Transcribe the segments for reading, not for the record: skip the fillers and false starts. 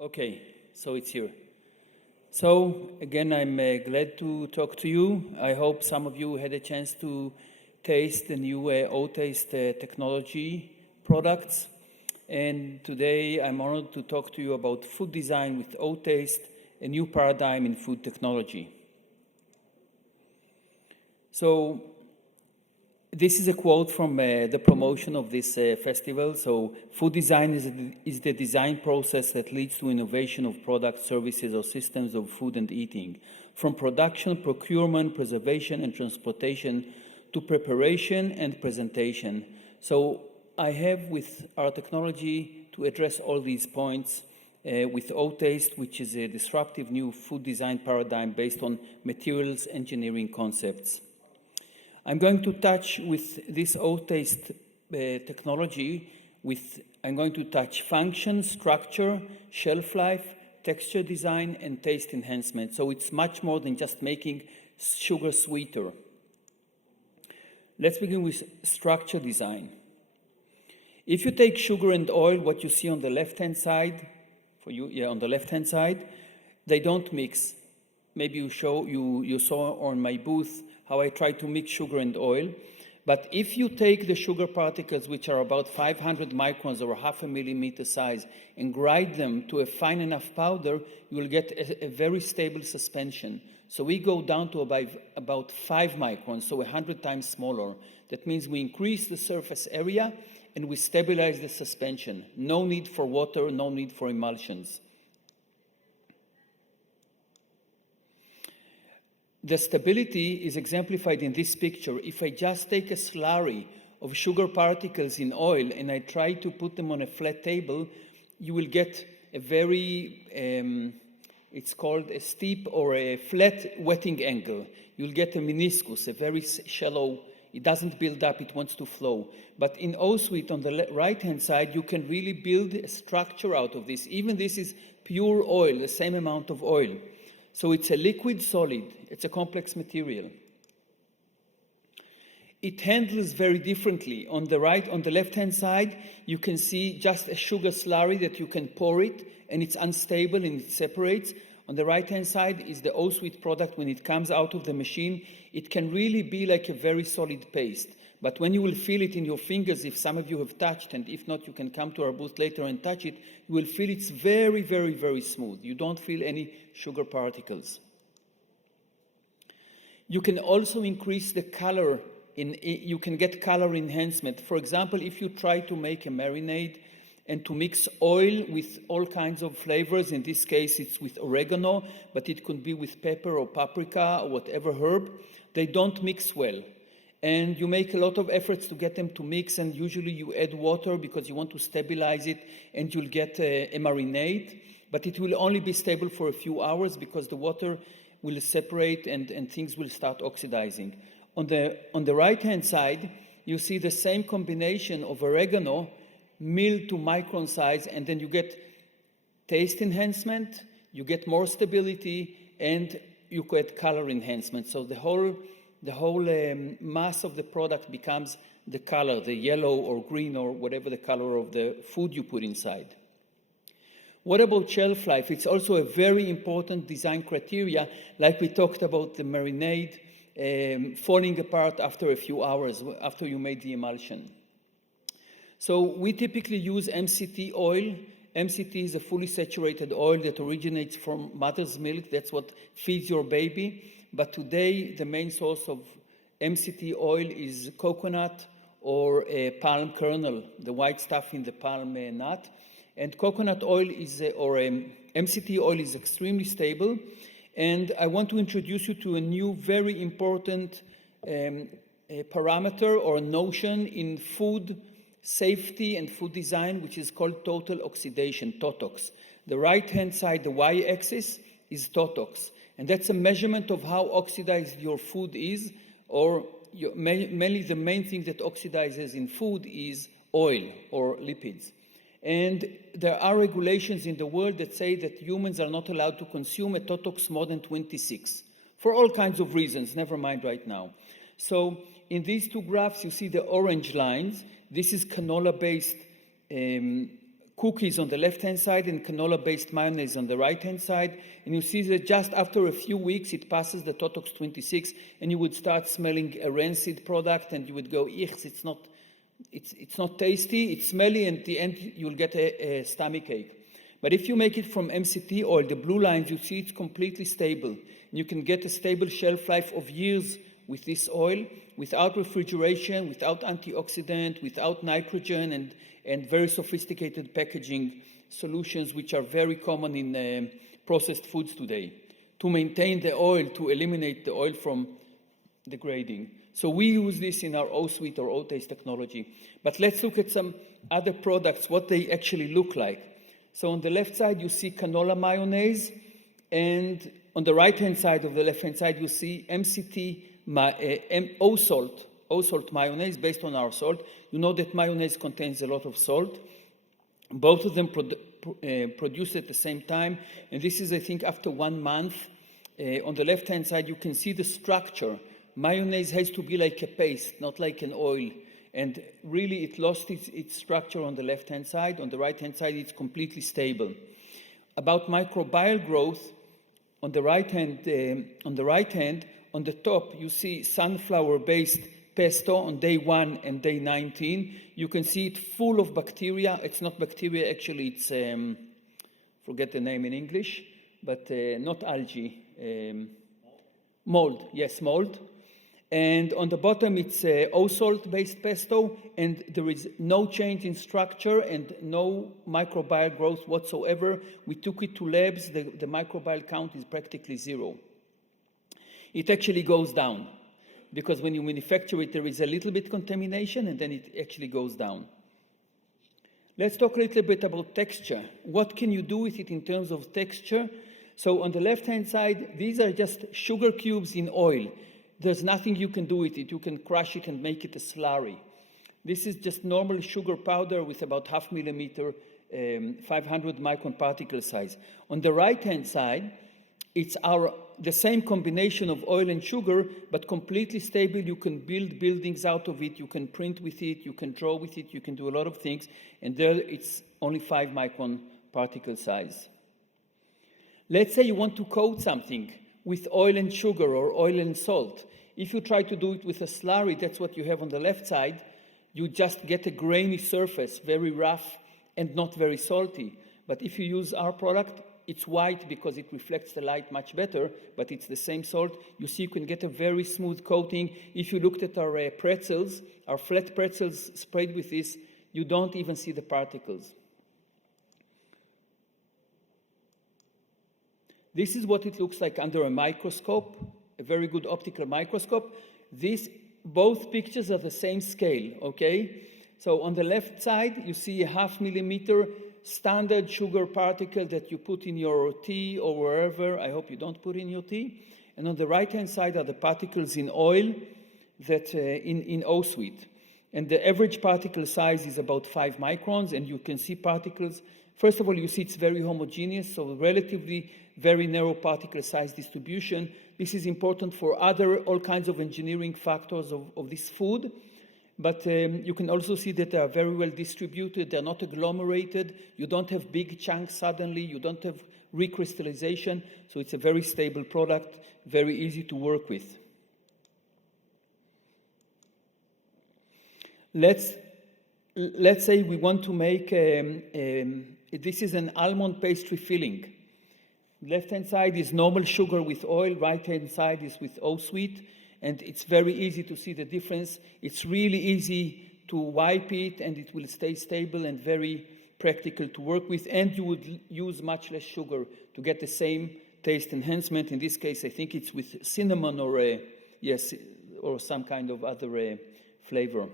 Okay, so it's here. So again, I'm glad to talk to you. I hope some of you had a chance to taste the new O-Taste technology products. And today I'm honored to talk to you about food design with O-Taste, a new paradigm in food technology. So this is a quote from the promotion of this festival. So food design is the design process that leads to innovation of products, services, or systems of food and eating, from production, procurement, preservation, and transportation to preparation and presentation. So I have with our technology to address all these points with O-Taste, which is a disruptive new food design paradigm based on materials engineering concepts. I'm going to touch with this O-Taste technology I'm going to touch function, structure, shelf life, texture design, and taste enhancement. So it's much more than just making sugar sweeter. Let's begin with structure design. If you take sugar and oil, what you see on the left-hand side, on the left-hand side, they don't mix. Maybe you saw on my booth how I try to mix sugar and oil. But if you take the sugar particles, which are about 500 microns or half a millimeter size, and grind them to a fine enough powder, you will get a very stable suspension. So we go down to about 5 microns, so 100 times smaller. That means we increase the surface area and we stabilize the suspension. No need for water, no need for emulsions. The stability is exemplified in this picture. If I just take a slurry of sugar particles in oil and I try to put them on a flat table, you will get a very, it's called a steep or a flat wetting angle. You'll get a meniscus, a very shallow, it doesn't build up, it wants to flow. But in O-Suite on the right-hand side, you can really build a structure out of this. Even this is pure oil, the same amount of oil. So it's a liquid solid, it's a complex material. It handles very differently. On the left-hand side, you can see just a sugar slurry that you can pour it, and it's unstable and it separates. On the right-hand side is the O-Suite product. When it comes out of the machine, it can really be like a very solid paste. But when you will feel it in your fingers, if some of you have touched, and if not, you can come to our booth later and touch it, you will feel it's very, very, very smooth. You don't feel any sugar particles. You can also increase the color. You can get color enhancement. For example, if you try to make a marinade and to mix oil with all kinds of flavors, in this case it's with oregano, but it could be with pepper or paprika or whatever herb, they don't mix well. And you make a lot of efforts to get them to mix, and usually you add water because you want to stabilize it, and you'll get a marinade. But it will only be stable for a few hours because the water will separate and things will start oxidizing. On the right-hand side, you see the same combination of oregano milled to micron size, and then you get taste enhancement, you get more stability, and you get color enhancement. So the whole mass of the product becomes the color, the yellow or green or whatever the color of the food you put inside. What about shelf life? It's also a very important design criteria, like we talked about the marinade falling apart after a few hours, after you made the emulsion. So we typically use MCT oil. MCT is a fully saturated oil that originates from mother's milk. That's what feeds your baby. But today, the main source of MCT oil is coconut or palm kernel, the white stuff in the palm nut. And coconut oil MCT oil is extremely stable. And I want to introduce you to a new, very important parameter or notion in food safety and food design, which is called total oxidation, TOTOX. The right-hand side, the y-axis, is TOTOX. And that's a measurement of how oxidized your food is, or mainly the main thing that oxidizes in food is oil or lipids. And there are regulations in the world that say that humans are not allowed to consume a TOTOX more than 26, for all kinds of reasons, never mind right now. So in these two graphs, you see the orange lines. This is canola-based cookies on the left-hand side and canola-based mayonnaise on the right-hand side. And you see that just after a few weeks, it passes the Totox 26, and you would start smelling a rancid product, and you would go, "Ich, it's not tasty, it's smelly," and at the end, you'll get a stomach ache. But if you make it from MCT oil, the blue lines, you see it's completely stable. You can get a stable shelf life of years with this oil, without refrigeration, without antioxidant, without nitrogen, and very sophisticated packaging solutions, which are very common in processed foods today, to maintain the oil, to eliminate the oil from degrading. So we use this in our O-Suite or O-Taste technology. But let's look at some other products, what they actually look like. So on the left side, you see canola mayonnaise, and on the right-hand side of the left-hand side, you see MCT O-salt mayonnaise based on our salt. You know that mayonnaise contains a lot of salt. Both of them produce at the same time, and this is, I think, after 1 month. On the left-hand side, you can see the structure. Mayonnaise has to be like a paste, not like an oil. And really, it lost its structure on the left-hand side. On the right-hand side, it's completely stable. About microbial growth, on the right hand, on the top, you see sunflower-based pesto on day 1 and day 19. You can see it full of bacteria. It's not bacteria, actually, it's, forget the name in English, but not algae. Mold, yes, mold. And on the bottom, it's O-salt-based pesto, and there is no change in structure and no microbial growth whatsoever. We took it to labs. The microbial count is practically 0. It actually goes down, because when you manufacture it, there is a little bit contamination, and then it actually goes down. Let's talk a little bit about texture. What can you do with it in terms of texture? So on the left-hand side, these are just sugar cubes in oil. There's nothing you can do with it. You can crush it and make it a slurry. This is just normal sugar powder with about 0.5 millimeter, 500 micron particle size. On the right-hand side, it's the same combination of oil and sugar, but completely stable. You can build buildings out of it. You can print with it. You can draw with it. You can do a lot of things. And there it's only 5 micron particle size. Let's say you want to coat something with oil and sugar or oil and salt. If you try to do it with a slurry, that's what you have on the left side, you just get a grainy surface, very rough and not very salty. But if you use our product, it's white because it reflects the light much better, but it's the same salt. You see, you can get a very smooth coating. If you looked at our pretzels, our flat pretzels sprayed with this, you don't even see the particles. This is what it looks like under a microscope, a very good optical microscope. Both pictures are the same scale, okay? So on the left side, you see a 0.5 millimeter standard sugar particle that you put in your tea or wherever. I hope you don't put in your tea. And on the right-hand side are the particles in oil that in O-Suite. And the average particle size is about 5 microns, and you can see particles. First of all, you see it's very homogeneous, so relatively very narrow particle size distribution. This is important for all kinds of engineering factors of this food. But you can also see that they are very well distributed. They're not agglomerated. You don't have big chunks suddenly. You don't have recrystallization. So it's a very stable product, very easy to work with. Let's say we want to make, this is an almond pastry filling. Left-hand side is normal sugar with oil. Right-hand side is with O-Suite. And it's very easy to see the difference. It's really easy to wipe it, and it will stay stable and very practical to work with. And you would use much less sugar to get the same taste enhancement. In this case, I think it's with cinnamon or some kind of other flavor.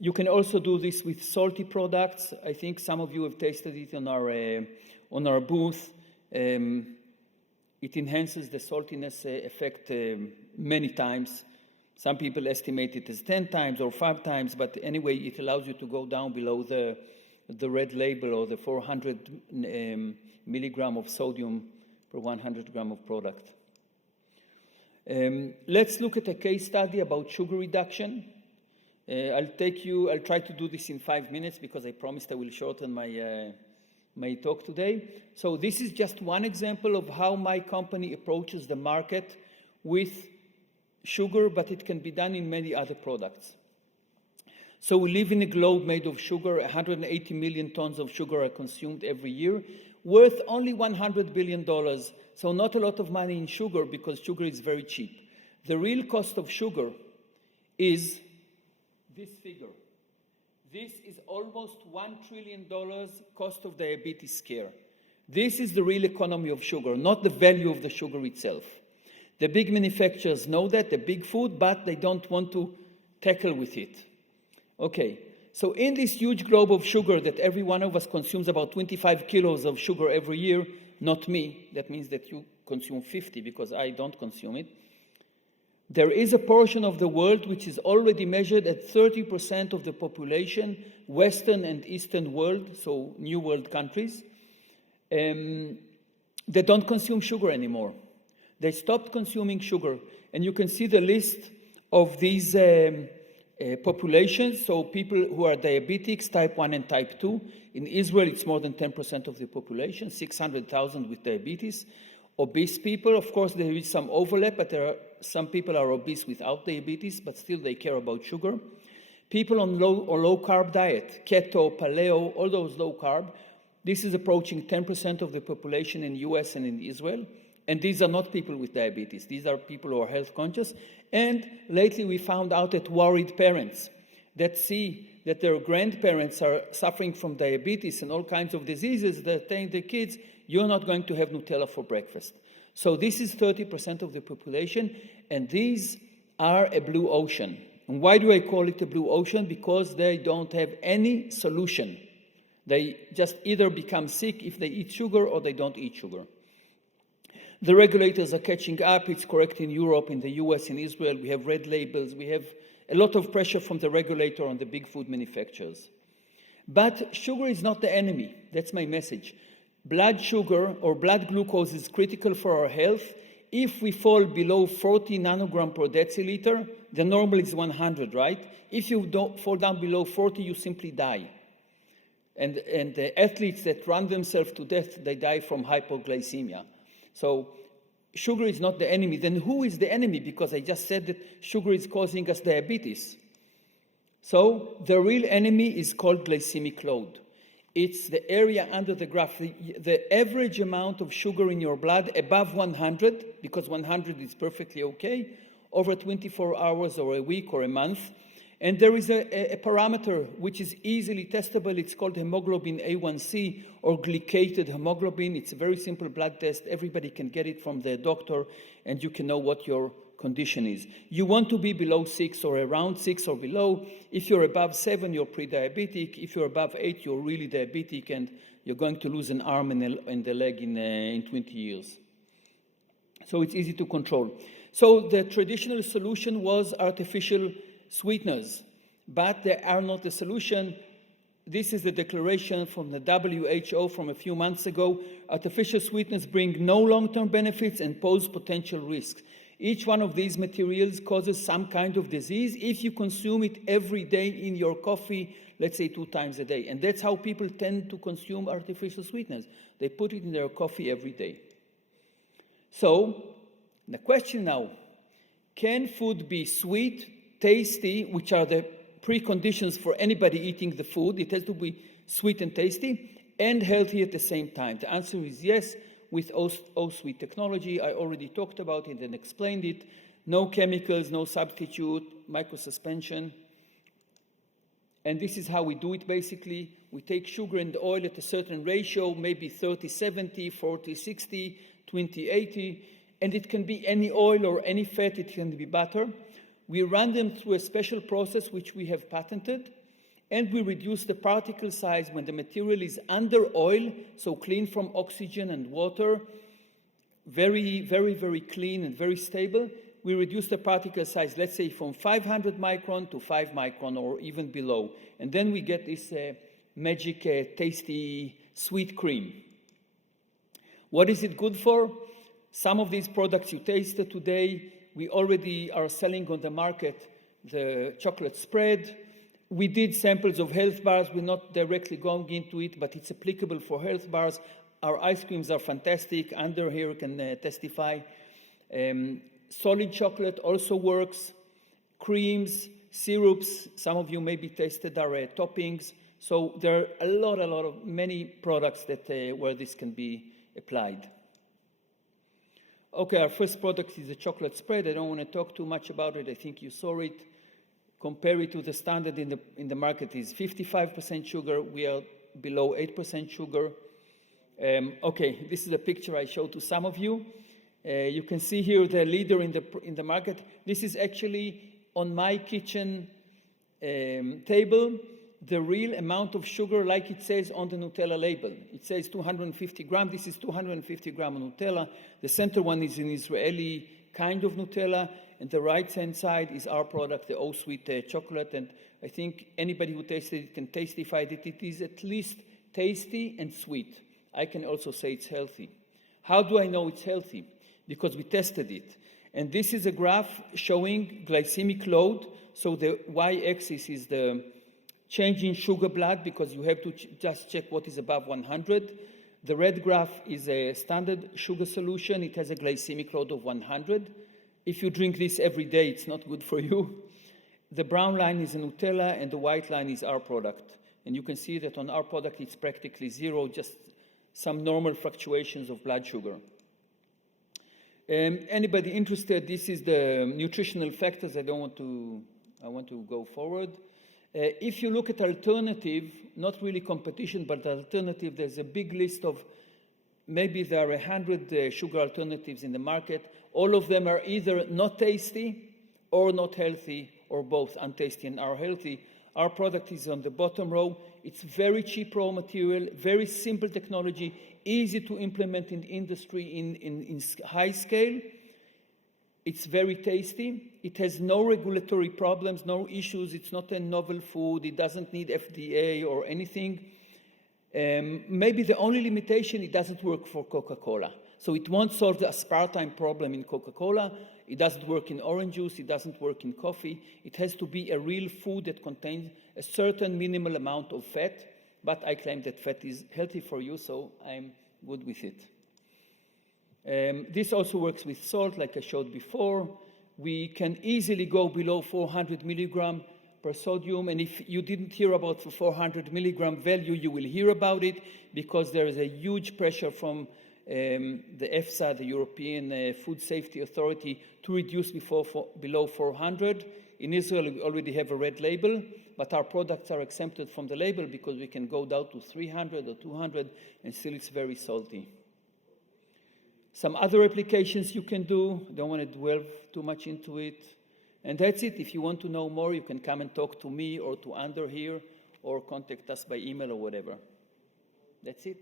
You can also do this with salty products. I think some of you have tasted it on our booth. It enhances the saltiness effect many times. Some people estimate it as 10 times or 5 times, but anyway, it allows you to go down below the red label or the 400 milligram of sodium per 100 gram of product. Let's look at a case study about sugar reduction. I'll try to do this in 5 minutes because I promised I will shorten my talk today. So this is just one example of how my company approaches the market with sugar, but it can be done in many other products. So we live in a globe made of sugar. 180 million tons of sugar are consumed every year, worth only $100 billion. So not a lot of money in sugar because sugar is very cheap. The real cost of sugar is this figure. This is almost $1 trillion cost of diabetes care. This is the real economy of sugar, not the value of the sugar itself. The big manufacturers know that, the big food, but they don't want to tackle with it. Okay, so in this huge globe of sugar that every one of us consumes about 25 kilos of sugar every year, not me, that means that you consume 50 because I don't consume it. There is a portion of the world which is already measured at 30% of the population, Western and Eastern world, so New World countries, they don't consume sugar anymore. They stopped consuming sugar. And you can see the list of these populations, so people who are diabetics, type 1 and type 2. In Israel, it's more than 10% of the population, 600,000 with diabetes. Obese people, of course, there is some overlap, but there are some people are obese without diabetes, but still they care about sugar. People on low carb diet, keto, paleo, all those low carb. This is approaching 10% of the population in the US and in Israel. And these are not people with diabetes. These are people who are health conscious. And lately we found out that worried parents that see that their grandparents are suffering from diabetes and all kinds of diseases, they're telling their kids, you're not going to have Nutella for breakfast. So this is 30% of the population, and these are a blue ocean. And why do I call it a blue ocean? Because they don't have any solution. They just either become sick if they eat sugar or they don't eat sugar. The regulators are catching up. It's correct in Europe, in the US, in Israel. We have red labels. We have a lot of pressure from the regulator on the big food manufacturers. But sugar is not the enemy. That's my message. Blood sugar or blood glucose is critical for our health. If we fall below 40 nanogram per deciliter, the normal is 100, right? If you don't fall down below 40, you simply die. And the athletes that run themselves to death, they die from hypoglycemia. So sugar is not the enemy. Then who is the enemy? Because I just said that sugar is causing us diabetes. So the real enemy is called glycemic load. It's the area under the graph, the average amount of sugar in your blood above 100, because 100 is perfectly okay, over 24 hours or a week or a month. And there is a parameter which is easily testable. It's called hemoglobin A1C or glycated hemoglobin. It's a very simple blood test. Everybody can get it from their doctor, and you can know what your condition is. You want to be below 6 or around 6 or below. If you're above 7, you're pre-diabetic. If you're above 8, you're really diabetic, and you're going to lose an arm and a leg in 20 years. So it's easy to control. So the traditional solution was artificial sweeteners, but they are not the solution. This is the declaration from the WHO from a few months ago. Artificial sweeteners bring no long-term benefits and pose potential risks. Each one of these materials causes some kind of disease if you consume it every day in your coffee, let's say 2 times a day. And that's how people tend to consume artificial sweeteners. They put it in their coffee every day. So the question now, can food be sweet, tasty, which are the preconditions for anybody eating the food? It has to be sweet and tasty and healthy at the same time. The answer is yes, with O-Sweet technology. I already talked about it and explained it. No chemicals, no substitute, microsuspension. And this is how we do it basically. We take sugar and oil at a certain ratio, maybe 30-70, 40-60, 20-80, and it can be any oil or any fat, it can be butter. We run them through a special process which we have patented, and we reduce the particle size when the material is under oil, so clean from oxygen and water, very, very, very clean and very stable. We reduce the particle size, let's say from 500 micron to 5 micron or even below. And then we get this magic, tasty, sweet cream. What is it good for? Some of these products you tasted today, we already are selling on the market the chocolate spread. We did samples of health bars. We're not directly going into it, but it's applicable for health bars. Our ice creams are fantastic. Under here can testify. Solid chocolate also works. Creams, syrups, some of you maybe tasted our toppings. So there are a lot of many products that where this can be applied. Okay, our first product is the chocolate spread. I don't want to talk too much about it. I think you saw it. Compare it to the standard in the market is 55% sugar. We are below 8% sugar. Okay, this is a picture I showed to some of you. You can see here the leader in the market. This is actually on my kitchen table, the real amount of sugar like it says on the Nutella label. It says 250 grams. This is 250 grams of Nutella. The center one is an Israeli kind of Nutella, and the right-hand side is our product, the O-Sweet chocolate. And I think anybody who tasted it can testify that it is at least tasty and sweet. I can also say it's healthy. How do I know it's healthy? Because we tested it. And this is a graph showing glycemic load. So the y-axis is the change in sugar blood, because you have to just check what is above 100. The red graph is a standard sugar solution. It has a glycemic load of 100. If you drink this every day, it's not good for you. The brown line is a Nutella, and the white line is our product. And you can see that on our product, it's practically zero, just some normal fluctuations of blood sugar. Anybody interested? This is the nutritional factors. I want to go forward. If you look at alternative, not really competition, but alternative, there's a big list of, maybe there are 100 sugar alternatives in the market. All of them are either not tasty or not healthy, or both untasty and are healthy. Our product is on the bottom row. It's very cheap raw material, very simple technology, easy to implement in industry in high scale. It's very tasty. It has no regulatory problems, no issues. It's not a novel food. It doesn't need FDA or anything. Maybe the only limitation, it doesn't work for Coca-Cola. So it won't solve the aspartame problem in Coca-Cola. It doesn't work in orange juice. It doesn't work in coffee. It has to be a real food that contains a certain minimal amount of fat. But I claim that fat is healthy for you, so I'm good with it. This also works with salt, like I showed before. We can easily go below 400 milligram per sodium. And if you didn't hear about the 400 milligram value, you will hear about it, because there is a huge pressure from the EFSA, the European Food Safety Authority, to reduce below 400. In Israel, we already have a red label, but our products are exempted from the label because we can go down to 300 or 200, and still it's very salty. Some other applications you can do. Don't want to dwell too much into it. And that's it. If you want to know more, you can come and talk to me or to Ander here, or contact us by email or whatever. That's it.